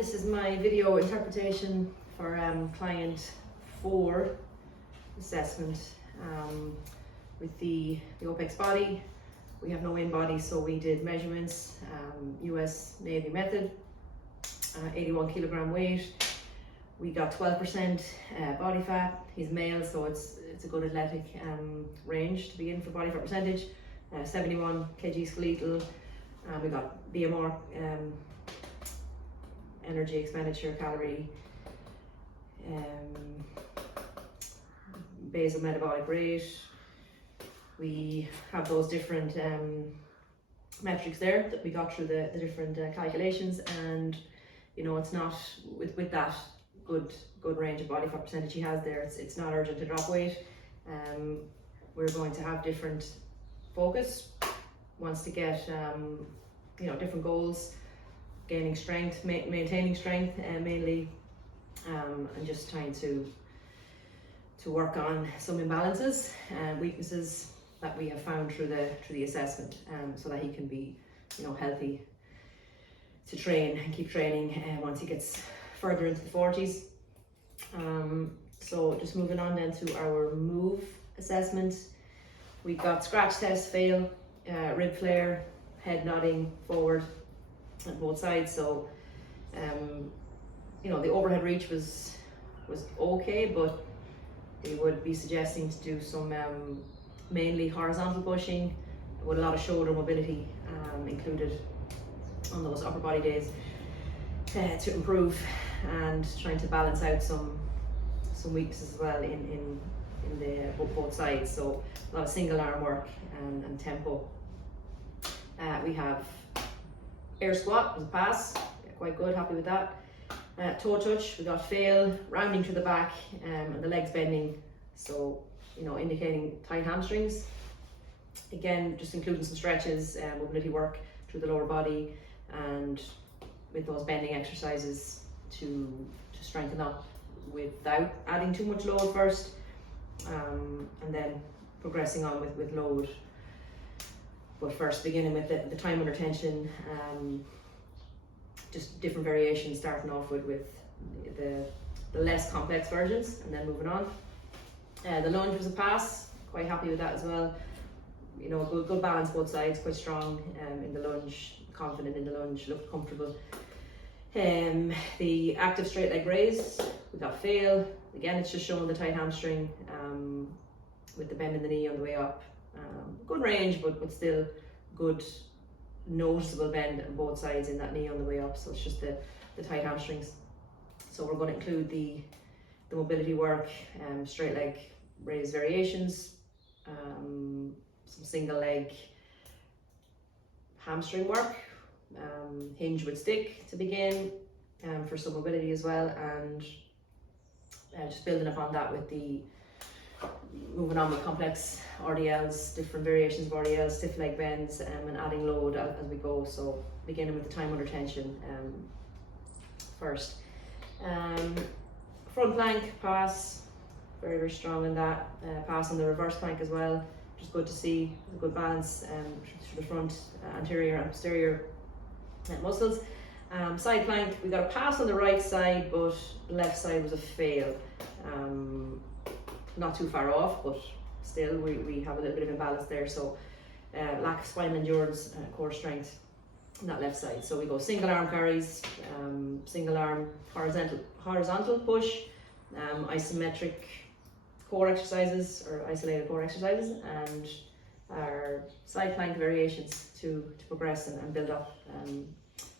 This is my video interpretation for client 4 assessment with the OPEX body. We have no in body, so we did measurements, US Navy method, 81 kilogram weight. We got 12% body fat. He's male, so it's a good athletic range to begin for body fat percentage. 71 kg skeletal. We got BMR, energy expenditure, calorie, basal metabolic rate. We have those different metrics there that we got through the different calculations, and you know, it's not with that good range of body fat percentage he has there, it's not urgent to drop weight. We're going to have different focus. Wants to get you know, different goals, gaining strength, maintaining strength, mainly, and just trying to work on some imbalances and weaknesses that we have found through the assessment, so that he can be, you know, healthy to train and keep training once he gets further into the 40s. So just moving on then to our move assessment. We got scratch test fail, rib flare, head nodding forward on both sides. So you know, the overhead reach was okay, but they would be suggesting to do some mainly horizontal pushing with a lot of shoulder mobility included on those upper body days to improve, and trying to balance out some weaknesses as well in the both sides. So a lot of single arm work and tempo. We have air squat was a pass, quite good, happy with that. Toe touch, we got fail, rounding to the back, and the legs bending, so you know, indicating tight hamstrings. Again, just including some stretches, mobility work through the lower body, and with those bending exercises to strengthen up without adding too much load first, and then progressing on with load. But first beginning with the time under tension, just different variations, starting off with the less complex versions and then moving on. The lunge was a pass, quite happy with that as well. You know, good balance both sides, quite strong in the lunge, confident in the lunge, looked comfortable. The active straight leg raise, we got fail. Again, it's just showing the tight hamstring with the bend in the knee on the way up. Good range, but still good noticeable bend on both sides in that knee on the way up, so it's just the tight hamstrings. So we're going to include the mobility work, straight leg raise variations, some single leg hamstring work, hinge with stick to begin, for some mobility as well, and just building upon that with moving on with complex RDLs, different variations of RDLs, stiff leg bends, and adding load as we go. So beginning with the time under tension first. Front plank pass, very strong in that. Pass on the reverse plank as well, which is good to see. A good balance through the front, anterior and posterior muscles. Side plank, we got a pass on the right side, but the left side was a fail. Not too far off, but still we have a little bit of imbalance there, so lack of spinal endurance, core strength on that left side. So we go single arm carries, single arm horizontal push, isometric core exercises or isolated core exercises, and our side plank variations to progress and build up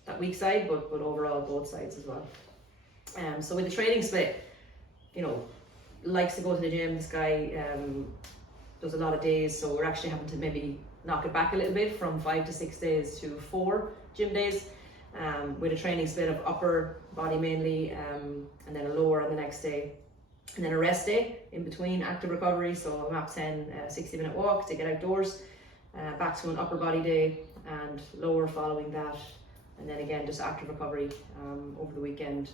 that weak side, but overall both sides as well. So with the training split, you know, likes to go to the gym. This guy does a lot of days, so we're actually having to maybe knock it back a little bit from 5 to 6 days to 4 gym days, with a training split of upper body mainly, and then a lower on the next day, and then a rest day in between active recovery. So a MAP 10 60-minute walk to get outdoors, back to an upper body day, and lower following that, and then again just active recovery over the weekend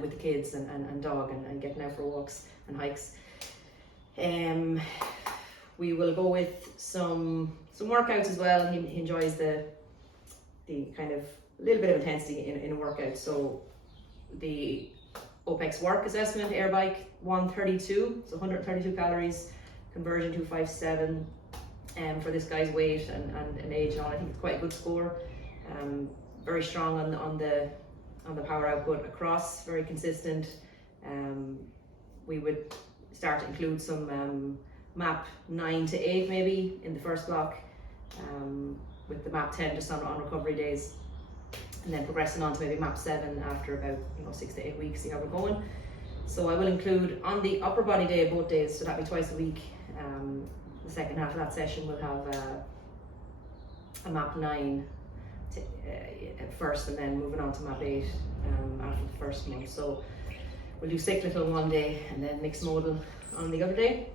with the kids and dog, and getting out for walks and hikes. We will go with some workouts as well. He enjoys the the kind of little bit of intensity in a workout. So the OPEX work assessment, air bike 132, so 132 calories, conversion 257, for this guy's weight and age and all. I think it's quite a good score. Very strong on the power output across, very consistent. We would start to include some map 9 to 8 maybe in the first block, with the map 10 just on recovery days, and then progressing on to maybe map 7 after about 6 to 8 weeks, see how we're going. So I will include on the upper body day both days, so that'll be twice a week. The second half of that session will have a map 9 at first, and then moving on to map 8 after the first month. So we'll do cyclical one day and then mixed modal on the other day,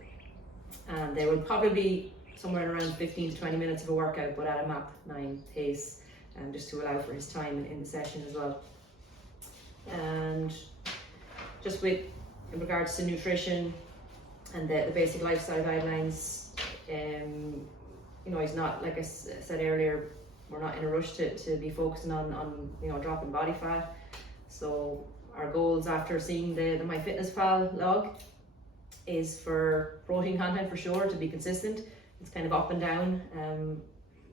and they will probably be somewhere around 15 to 20 minutes of a workout, but at a map 9 pace, just to allow for his time in the session as well. And just in regards to nutrition and the basic lifestyle guidelines, he's not, like I said earlier, we're not in a rush to be focusing on dropping body fat. So our goals after seeing the MyFitnessPal log is for protein content for sure to be consistent. It's kind of up and down,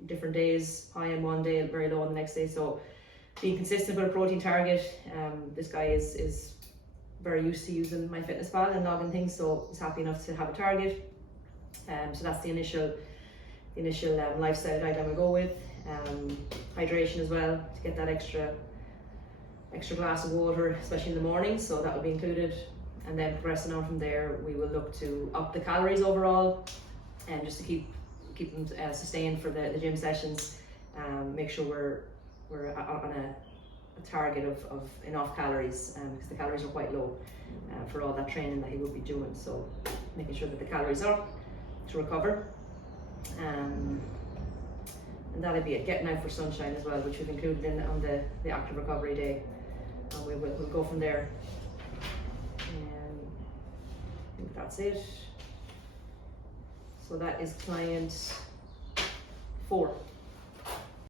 different days, high in one day, very low on the next day. So being consistent with a protein target. This guy is very used to using MyFitnessPal and logging things, so he's happy enough to have a target. So that's the initial lifestyle guideline we'll go with. Hydration as well, to get that extra glass of water, especially in the morning, so that will be included. And then progressing on from there, we will look to up the calories overall, and just to keep them sustained for the gym sessions. Make sure we're on a target of enough calories, because the calories are quite low for all that training that he will be doing. So making sure that the calories are up to recover. And that'll be it. Getting out for sunshine as well, which we've included on the active recovery day. And we'll go from there. I think that's it. So that is client 4.